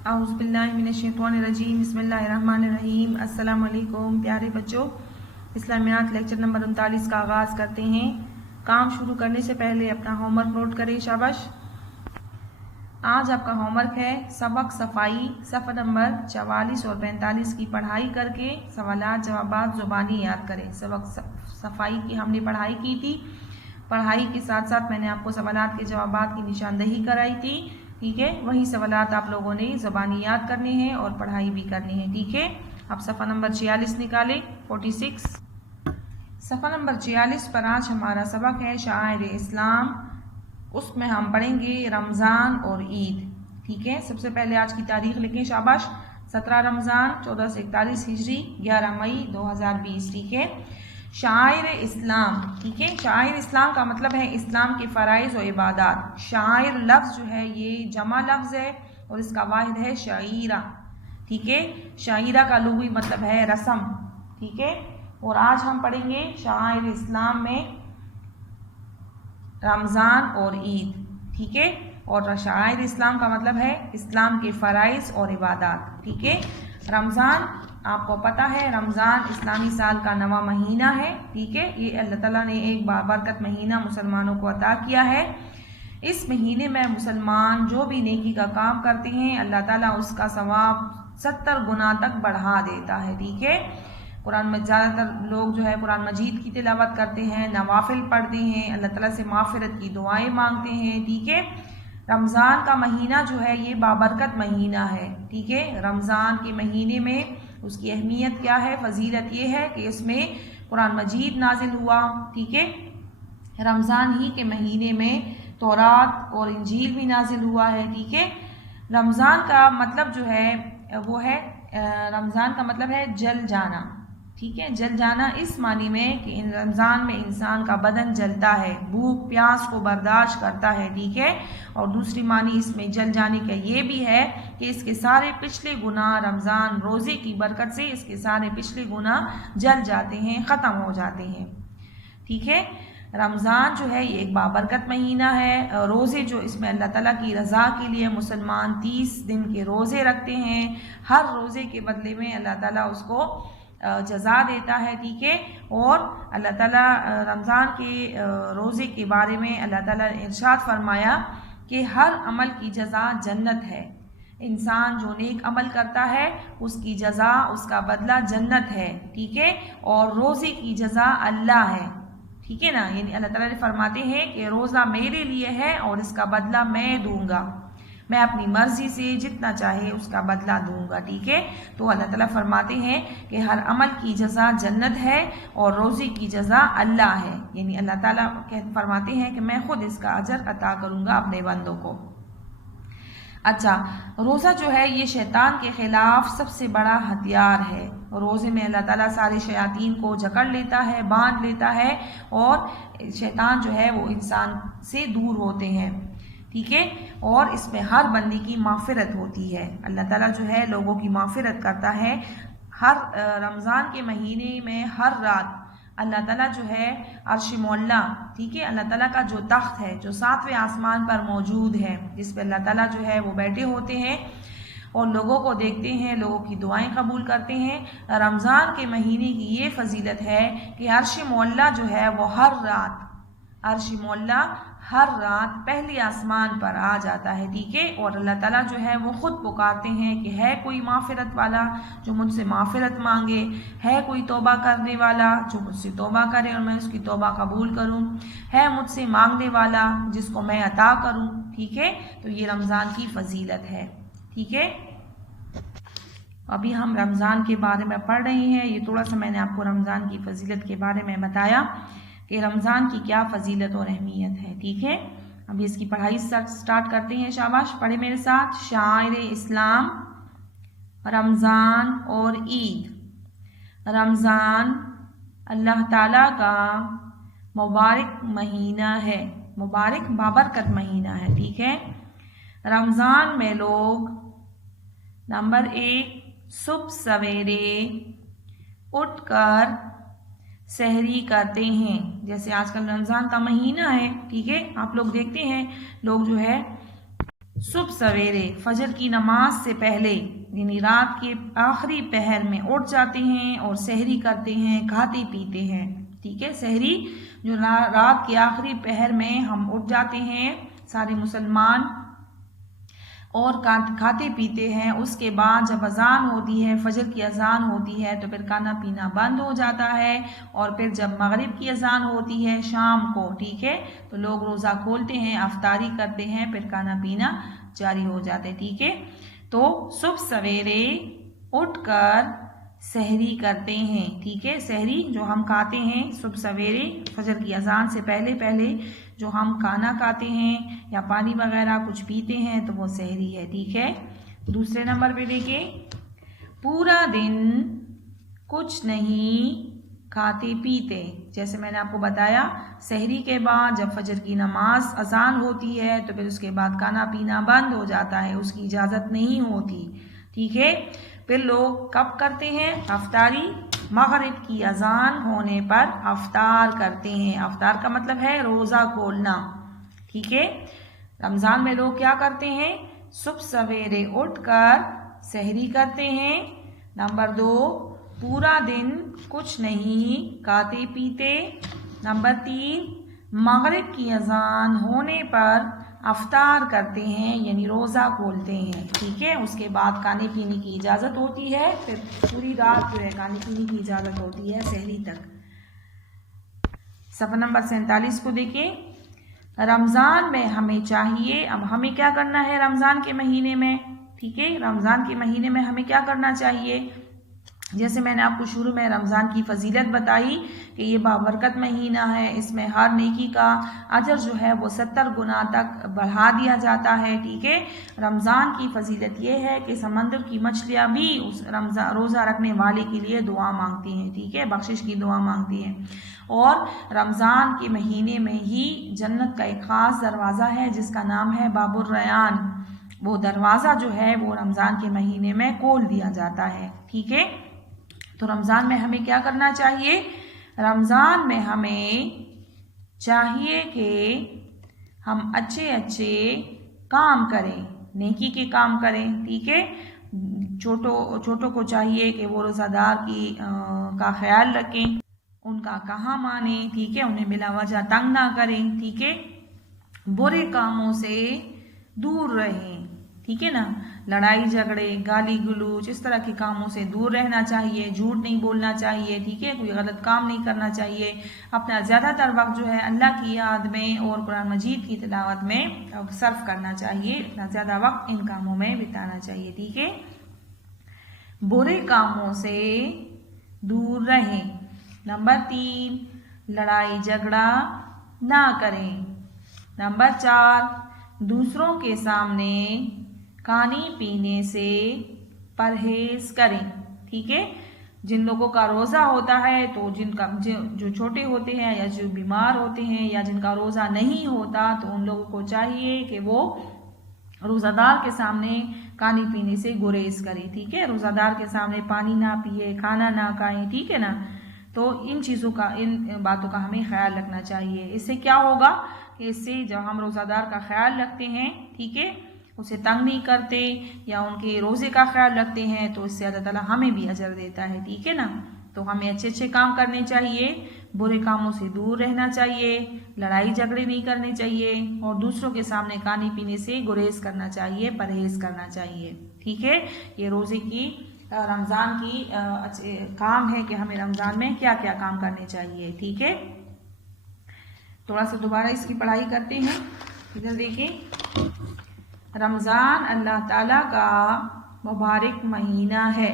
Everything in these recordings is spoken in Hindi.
औज़ुबिल्लाहिमिनश्शैतानिर्रजीम बिस्मिल्लाहिर्रहमानिर्रहीम। अस्सलाम वालेकुम प्यारे बच्चों, इस्लामियात लेक्चर नंबर 39 का आगाज़ करते हैं। काम शुरू करने से पहले अपना होमवर्क नोट करें। शाबाश। आज आपका होमवर्क है सबक सफ़ाई सफ़ा नंबर 44 और 45 की पढ़ाई करके सवालात जवाबात ज़ुबानी याद करें। सबक सफ़ाई की हमने पढ़ाई की थी, पढ़ाई के साथ साथ मैंने आपको सवालात के जवाबात की निशानदही कराई थी। ठीक है, वही सवालात आप लोगों ने ज़बानी याद करने हैं और पढ़ाई भी करनी है। ठीक है, अब सफ़ा नंबर 46 निकालें, 46। सफ़ा नंबर 46 पर आज हमारा सबक है शायर इस्लाम। उसमें हम पढ़ेंगे रमज़ान और ईद। ठीक है, सबसे पहले आज की तारीख लिखें। शाबाश। 17 रमज़ान 1441 हिजरी, 11 मई 2020। ठीक है, शायर इस्लाम। ठीक है, शायर इस्लाम का मतलब है इस्लाम के फ़राइज़ और इबादात। शायर लफ्ज़ जो है ये जमा लफ्ज़ है और इसका वाहिद है शायरा। ठीक है, शायरा का लुग़वी मतलब है रस्म। ठीक है, और आज हम पढ़ेंगे शायर इस्लाम में रमज़ान और ईद। ठीक है, और शायर इस्लाम का मतलब है इस्लाम के फ़राइज़ और इबादात। ठीक है, रमज़ान आपको पता है रमज़ान इस्लामी साल का 9वां महीना है। ठीक है, ये अल्लाह ताला ने एक बाबरकत महीना मुसलमानों को अता किया है। इस महीने में मुसलमान जो भी नेकी का काम करते हैं अल्लाह ताला उसका सवाब 70 गुना तक बढ़ा देता है। ठीक है, कुरान में ज़्यादातर लोग जो है कुरान मजीद की तिलावत करते हैं, नवाफिल पढ़ते हैं, अल्लाह ताला से माफ़िरत की दुआएं मांगते हैं। ठीक है, रमज़ान का महीना जो है ये बाबरकत महीना है। ठीक है, रमज़ान के महीने में उसकी अहमियत क्या है, फजीलत ये है कि इसमें कुरान मजीद नाजिल हुआ। ठीक है, रमज़ान ही के महीने में तौरात और इंजील भी नाजिल हुआ है। ठीक है, रमज़ान का मतलब जो है वो है रमज़ान का मतलब है जल जाना। ठीक है, जल जाना इस मानी में कि इन रमज़ान में इंसान का बदन जलता है, भूख प्यास को बर्दाश्त करता है। ठीक है, और दूसरी मानी इसमें जल जाने का ये भी है कि इसके सारे पिछले गुनाह रमज़ान रोज़े की बरकत से इसके सारे पिछले गुनाह जल जाते हैं, ख़त्म हो जाते हैं। ठीक है, रमज़ान जो है ये एक बाबरकत महीना है। रोज़े जो इसमें अल्लाह ताला की रज़ा के लिए मुसलमान 30 दिन के रोज़े रखते हैं। हर रोज़े के बदले में अल्लाह ताला उसको जज़ा देता है। ठीक है, और अल्लाह ताला रमज़ान के रोज़े के बारे में अल्लाह ताला ने इरशाद फरमाया कि हर अमल की जज़ा जन्नत है। इंसान जो नेक अमल करता है उसकी जज़ा उसका बदला जन्नत है। ठीक है, और रोज़े की जज़ा अल्लाह है। ठीक है ना, यानी अल्लाह ताला ने फरमाते हैं कि रोज़ा मेरे लिए है और इसका बदला मैं दूंगा, मैं अपनी मर्जी से जितना चाहे उसका बदला दूंगा। ठीक है, तो अल्लाह ताला फरमाते हैं कि हर अमल की जज़ा जन्नत है और रोज़े की जज़ा अल्लाह है। यानी अल्लाह ताला फरमाते हैं कि मैं खुद इसका अजर अता करूंगा अपने बंदों को। अच्छा, रोज़ा जो है ये शैतान के ख़िलाफ़ सबसे बड़ा हथियार है। रोज़े में अल्लाह ताला सारे शयातीन को जकड़ लेता है, बांध लेता है और शैतान जो है वो इंसान से दूर होते हैं। ठीक है, और इसमें हर बंदी की माफ़िरत होती है। अल्लाह ताला जो है लोगों की माफ़िरत करता है। हर रमज़ान के महीने में हर रात अल्लाह ताला जो है अर्श मौला, ठीक है, अल्लाह ताला का जो तख्त है जो 7वें आसमान पर मौजूद है, जिस पे अल्लाह ताला जो है वो बैठे होते हैं और लोगों को देखते हैं, लोगों की दुआएं कबूल करते हैं। रमज़ान के महीने की ये फजीलत है कि अर्श मौला जो है वो हर रात अर्श मौला हर रात पहले आसमान पर आ जाता है। ठीक है, और अल्लाह ताला जो है वो ख़ुद पुकारते हैं कि है कोई माफ़िरत वाला जो मुझसे माफ़िरत मांगे, है कोई तौबा करने वाला जो मुझसे तौबा करे और मैं उसकी तौबा कबूल करूं, है मुझसे मांगने वाला जिसको मैं अता करूं। ठीक है, तो ये रमज़ान की फजीलत है। ठीक है, अभी हम रमज़ान के बारे में पढ़ रहे हैं। ये थोड़ा सा मैंने आपको रमज़ान की फजीलत के बारे में बताया कि रमज़ान की क्या फजीलत और अहमियत है। ठीक है, अभी इसकी पढ़ाई स्टार्ट करते हैं। शाबाश, पढ़े मेरे साथ। शायर इस्लाम रमज़ान और ईद। रमज़ान अल्लाह ताला का मुबारक महीना है, मुबारक बाबरकत महीना है। ठीक है, रमज़ान में लोग नंबर 1 सुबह सवेरे उठकर सहरी करते हैं। जैसे आजकल रमज़ान का महीना है, ठीक है, आप लोग देखते हैं लोग जो है सुबह सवेरे फजर की नमाज से पहले यानी रात के आखिरी पहर में उठ जाते हैं और सहरी करते हैं, खाते पीते हैं। ठीक है, सहरी जो रात के आखिरी पहर में हम उठ जाते हैं सारे मुसलमान और खाते पीते हैं। उसके बाद जब अजान होती है, फजर की अजान होती है, तो फिर खाना पीना बंद हो जाता है। और फिर जब मगरिब की अजान होती है शाम को, ठीक है, तो लोग रोज़ा खोलते हैं, अफ्तारी करते हैं, फिर खाना पीना जारी हो जाता है। ठीक है, तो सुबह सवेरे उठकर सहरी करते हैं। ठीक है, सहरी जो हम खाते हैं सुबह सवेरे फजर की अजान से पहले पहले जो हम खाना खाते हैं या पानी वगैरह कुछ पीते हैं तो वो सहरी है। ठीक है, दूसरे नंबर पे देखिए, पूरा दिन कुछ नहीं खाते पीते। जैसे मैंने आपको बताया, सहरी के बाद जब फजर की नमाज अजान होती है तो फिर उसके बाद खाना पीना बंद हो जाता है, उसकी इजाज़त नहीं होती। ठीक है, फिर लोग कब करते हैं अफ्तारी? मगरिब की अजान होने पर अफ्तार करते हैं। अफ्तार का मतलब है रोज़ा खोलना। ठीक है, रमज़ान में लोग क्या करते हैं? सुबह सवेरे उठकर सहरी करते हैं। नंबर 2, पूरा दिन कुछ नहीं खाते पीते। नंबर 3, मगरिब की अजान होने पर अफ्तार करते हैं यानी रोज़ा खोलते हैं। ठीक है, उसके बाद खाने पीने की इजाज़त होती है, फिर पूरी रात जो है खाने पीने की इजाज़त होती है सहरी तक। सफ़ा नंबर 47 को देखिए, रमज़ान में हमें चाहिए, अब हमें क्या करना है रमज़ान के महीने में? ठीक है, रमज़ान के महीने में हमें क्या करना चाहिए? जैसे मैंने आपको शुरू में रमज़ान की फजीलत बताई कि ये बाबरकत महीना है, इसमें हर नेकी का अजर जो है वो 70 गुना तक बढ़ा दिया जाता है। ठीक है, रमज़ान की फजीलत ये है कि समंदर की मछलियाँ भी उस रोज़ा रखने वाले के लिए दुआ मांगती हैं। ठीक है, बख्शिश की दुआ मांगती हैं। और रमज़ान के महीने में ही जन्नत का एक ख़ास दरवाज़ा है जिसका नाम है बाबुर रयान। वो दरवाज़ा जो है वो रमज़ान के महीने में खोल दिया जाता है। ठीक है, तो रमज़ान में हमें क्या करना चाहिए? रमज़ान में हमें चाहिए कि हम अच्छे अच्छे काम करें, नेकी के काम करें। ठीक है, छोटों को चाहिए कि वो रोज़ादार का ख्याल रखें, उनका कहा माने। ठीक है, उन्हें बिला वजह तंग ना करें। ठीक है, बुरे कामों से दूर रहें। ठीक है ना, लड़ाई झगड़े, गाली गलौज, इस तरह के कामों से दूर रहना चाहिए, झूठ नहीं बोलना चाहिए। ठीक है, कोई गलत काम नहीं करना चाहिए। अपना ज़्यादातर वक्त जो है अल्लाह की याद में और कुरान मजीद की तिलावत में सर्फ करना चाहिए, अपना ज़्यादा वक्त इन कामों में बिताना चाहिए। ठीक है, बुरे कामों से दूर रहें। नंबर 3, लड़ाई झगड़ा ना करें। नंबर 4, दूसरों के सामने खाने पीने से परहेज करें। ठीक है, जिन लोगों का रोज़ा होता है तो जो छोटे होते हैं या जो बीमार होते हैं या जिनका रोज़ा नहीं होता तो उन लोगों को चाहिए कि वो रोज़ादार के सामने खाने पीने से गुरेज करें। ठीक है, रोज़ादार के सामने पानी ना पिए, खाना ना खाएं। ठीक है ना, तो इन बातों का हमें ख्याल रखना चाहिए। इससे क्या होगा कि इससे जब हम रोज़ादार का ख्याल रखते हैं, ठीक है, उसे तंग नहीं करते या उनके रोज़े का ख्याल रखते हैं तो इससे अल्लाह ताला हमें भी अजर देता है। ठीक है ना, तो हमें अच्छे अच्छे काम करने चाहिए, बुरे कामों से दूर रहना चाहिए, लड़ाई झगड़े नहीं करने चाहिए और दूसरों के सामने खाने पीने से गुरेज करना चाहिए, परहेज करना चाहिए। ठीक है, ये रोज़े की रमज़ान की काम है कि हमें रमज़ान में क्या क्या काम करने चाहिए। ठीक है, थोड़ा सा दोबारा इसकी पढ़ाई करते हैं। इधर देखिए, रमज़ान अल्लाह ताला का मुबारक महीना है।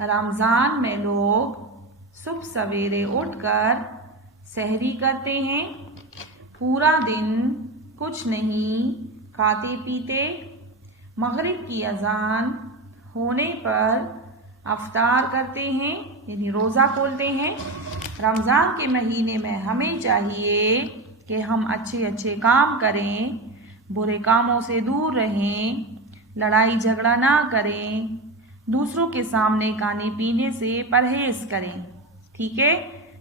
रमज़ान में लोग सुबह सवेरे उठकर सहरी करते हैं, पूरा दिन कुछ नहीं खाते पीते, मगरिब की अजान होने पर अफ्तार करते हैं यानी रोज़ा खोलते हैं। रमज़ान के महीने में हमें चाहिए कि हम अच्छे अच्छे काम करें, बुरे कामों से दूर रहें, लड़ाई झगड़ा ना करें, दूसरों के सामने खाने पीने से परहेज करें। ठीक है,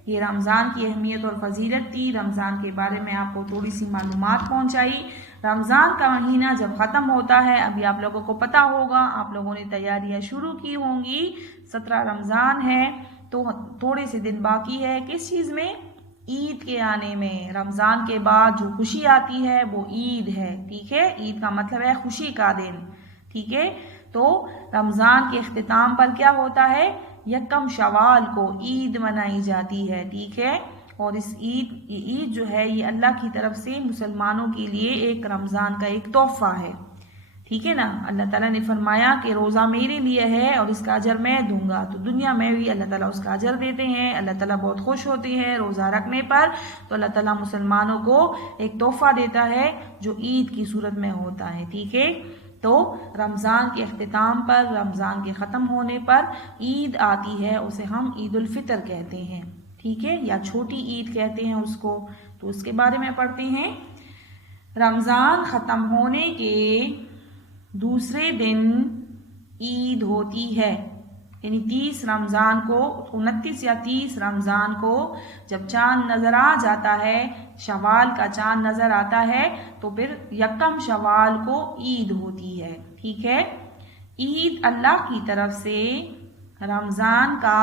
ये रमज़ान की अहमियत और फजीलत थी। रमज़ान के बारे में आपको थोड़ी सी मालूमात पहुंचाई। रमज़ान का महीना जब ख़त्म होता है, अभी आप लोगों को पता होगा, आप लोगों ने तैयारियां शुरू की होंगी, 17 रमज़ान है, तो थोड़े से दिन बाकी है किस चीज़ में, ईद के आने में। रमज़ान के बाद जो खुशी आती है वो ईद है, ठीक है। ईद का मतलब है खुशी का दिन, ठीक है। तो रमज़ान के अख्तिताम पर क्या होता है, यकम शवाल को ईद मनाई जाती है, ठीक है। और इस ईद जो है ये अल्लाह की तरफ से मुसलमानों के लिए एक रमज़ान का एक तोहफ़ा है, ठीक है ना। अल्लाह ताला ने फरमाया कि रोज़ा मेरे लिए है और इसका अजर मैं दूंगा, तो दुनिया में भी अल्लाह ताला उसका अजर देते हैं। अल्लाह ताला बहुत खुश होते हैं रोज़ा रखने पर, तो अल्लाह ताला मुसलमानों को एक तोहफ़ा देता है जो ईद की सूरत में होता है, ठीक है। तो रमज़ान के अख्तिताम पर, रमज़ान के ख़त्म होने पर ईद आती है, उसे हम ईद उल फितर कहते हैं, ठीक है, या छोटी ईद कहते हैं उसको। तो उसके बारे में पढ़ते हैं। रमज़ान ख़त्म होने के दूसरे दिन ईद होती है, यानी 30 रमज़ान को, 29 या 30 रमज़ान को जब चाँद नज़र आ जाता है, शवाल का चाँद नज़र आता है, तो फिर यकम शवाल को ईद होती है, ठीक है। ईद अल्लाह की तरफ से रमज़ान का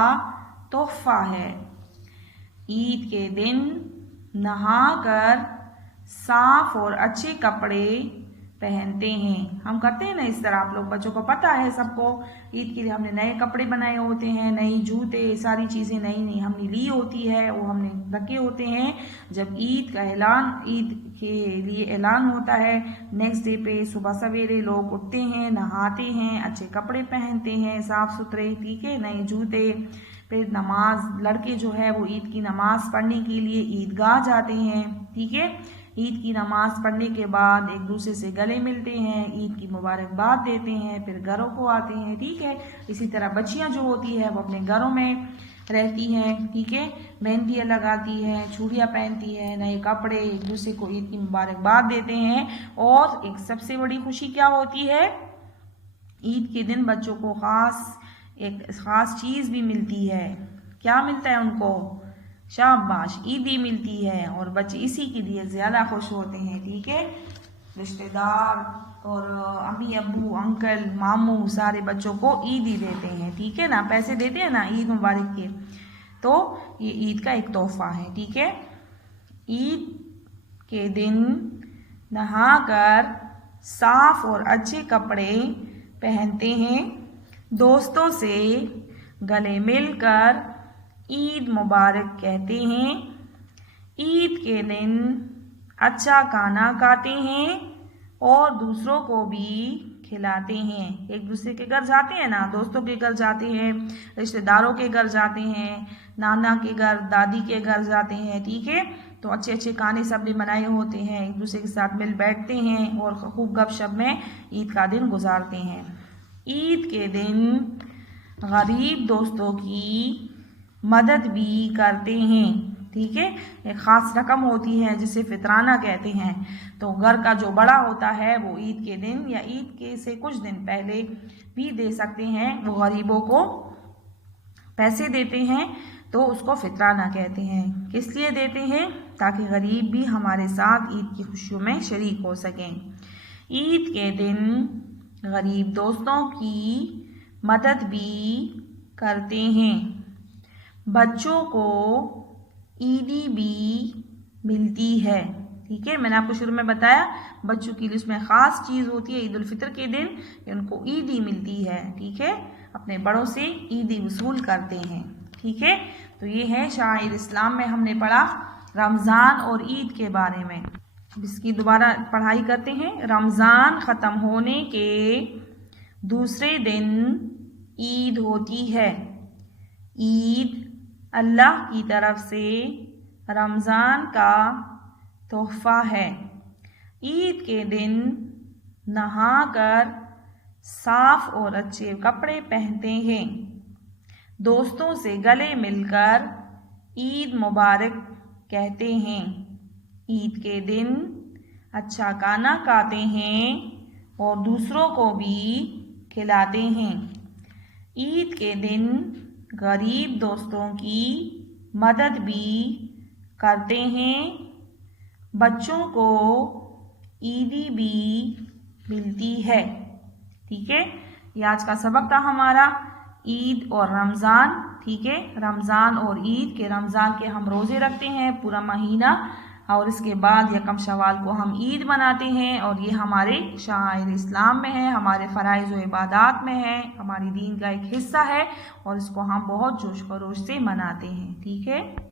तोहफ़ा है। ईद के दिन नहाकर साफ और अच्छे कपड़े पहनते हैं। हम करते हैं ना इस तरह, आप लोग बच्चों को पता है सबको, ईद के लिए हमने नए कपड़े बनाए होते हैं, नई जूते, सारी चीज़ें नई नई हमने ली होती है, वो हमने रखे होते हैं। जब ईद का ऐलान, ईद के लिए ऐलान होता है, नेक्स्ट डे पे सुबह सवेरे लोग उठते हैं, नहाते हैं, अच्छे कपड़े पहनते हैं साफ़ सुथरे, ठीक है, नए जूते। फिर नमाज, लड़के जो है वो ईद की नमाज पढ़ने के लिए ईदगाह जाते हैं, ठीक है। ईद की नमाज पढ़ने के बाद एक दूसरे से गले मिलते हैं, ईद की मुबारकबाद देते हैं, फिर घरों को आते हैं, ठीक है। इसी तरह बच्चियां जो होती है वो अपने घरों में रहती हैं, ठीक है, मेहंदियाँ लगाती हैं, चूड़ियाँ पहनती हैं, नए कपड़े, एक दूसरे को ईद की मुबारकबाद देते हैं। और एक सबसे बड़ी खुशी क्या होती है, ईद के दिन बच्चों को एक ख़ास चीज़ भी मिलती है। क्या मिलता है उनको, शाबाश, ईदी मिलती है, और बच्चे इसी के लिए ज़्यादा खुश होते हैं, ठीक है। रिश्तेदार और अम्मी अब्बू, अंकल, मामू सारे बच्चों को ईदी देते हैं, ठीक है ना, पैसे देते हैं ना ईद मुबारक के। तो ये ईद का एक तोहफ़ा है, ठीक है। ईद के दिन नहाकर साफ और अच्छे कपड़े पहनते हैं, दोस्तों से गले मिलकर ईद मुबारक कहते हैं। ईद के दिन अच्छा खाना खाते हैं और दूसरों को भी खिलाते हैं। एक दूसरे के घर जाते हैं ना, दोस्तों के घर जाते हैं, रिश्तेदारों के घर जाते हैं, नाना के घर, दादी के घर जाते हैं, ठीक है। तो अच्छे अच्छे खाने सब भी बनाए होते हैं, एक दूसरे के साथ मिल बैठते हैं और खूब गपशप में ईद का दिन गुजारते हैं। ईद के दिन गरीब दोस्तों की मदद भी करते हैं, ठीक है। एक ख़ास रकम होती है जिसे फितराना कहते हैं, तो घर का जो बड़ा होता है वो ईद के दिन या ईद के से कुछ दिन पहले भी दे सकते हैं, वो गरीबों को पैसे देते हैं, तो उसको फितराना कहते हैं। किस लिए देते हैं, ताकि गरीब भी हमारे साथ ईद की खुशियों में शरीक हो सकें। ईद के दिन गरीब दोस्तों की मदद भी करते हैं। बच्चों को ईदी भी मिलती है, ठीक है। मैंने आपको शुरू में बताया बच्चों के लिए उसमें ख़ास चीज़ होती है ईद उल फितर के दिन, उनको ईदी मिलती है, ठीक है। अपने बड़ों से ईदी वसूल करते हैं, ठीक है। तो ये है शाइर इस्लाम में हमने पढ़ा रमज़ान और ईद के बारे में। इसकी दोबारा पढ़ाई करते हैं। रमज़ान ख़त्म होने के दूसरे दिन ईद होती है। ईद अल्लाह की तरफ से रमज़ान का तोहफ़ा है। ईद के दिन नहाकर साफ और अच्छे कपड़े पहनते हैं, दोस्तों से गले मिलकर ईद मुबारक कहते हैं। ईद के दिन अच्छा खाना खाते हैं और दूसरों को भी खिलाते हैं। ईद के दिन गरीब दोस्तों की मदद भी करते हैं। बच्चों को ईदी भी मिलती है। ठीक है, ये आज का सबक था हमारा, ईद और रमज़ान। ठीक है, रमज़ान और ईद के, रमज़ान के हम रोज़े रखते हैं पूरा महीना, और इसके बाद यकम शवाल को हम ईद मनाते हैं, और ये हमारे शाइर इस्लाम में है, हमारे फ़राइज़ व इबादात में है, हमारी दीन का एक हिस्सा है, और इसको हम बहुत जोश खरोश से मनाते हैं। ठीक है।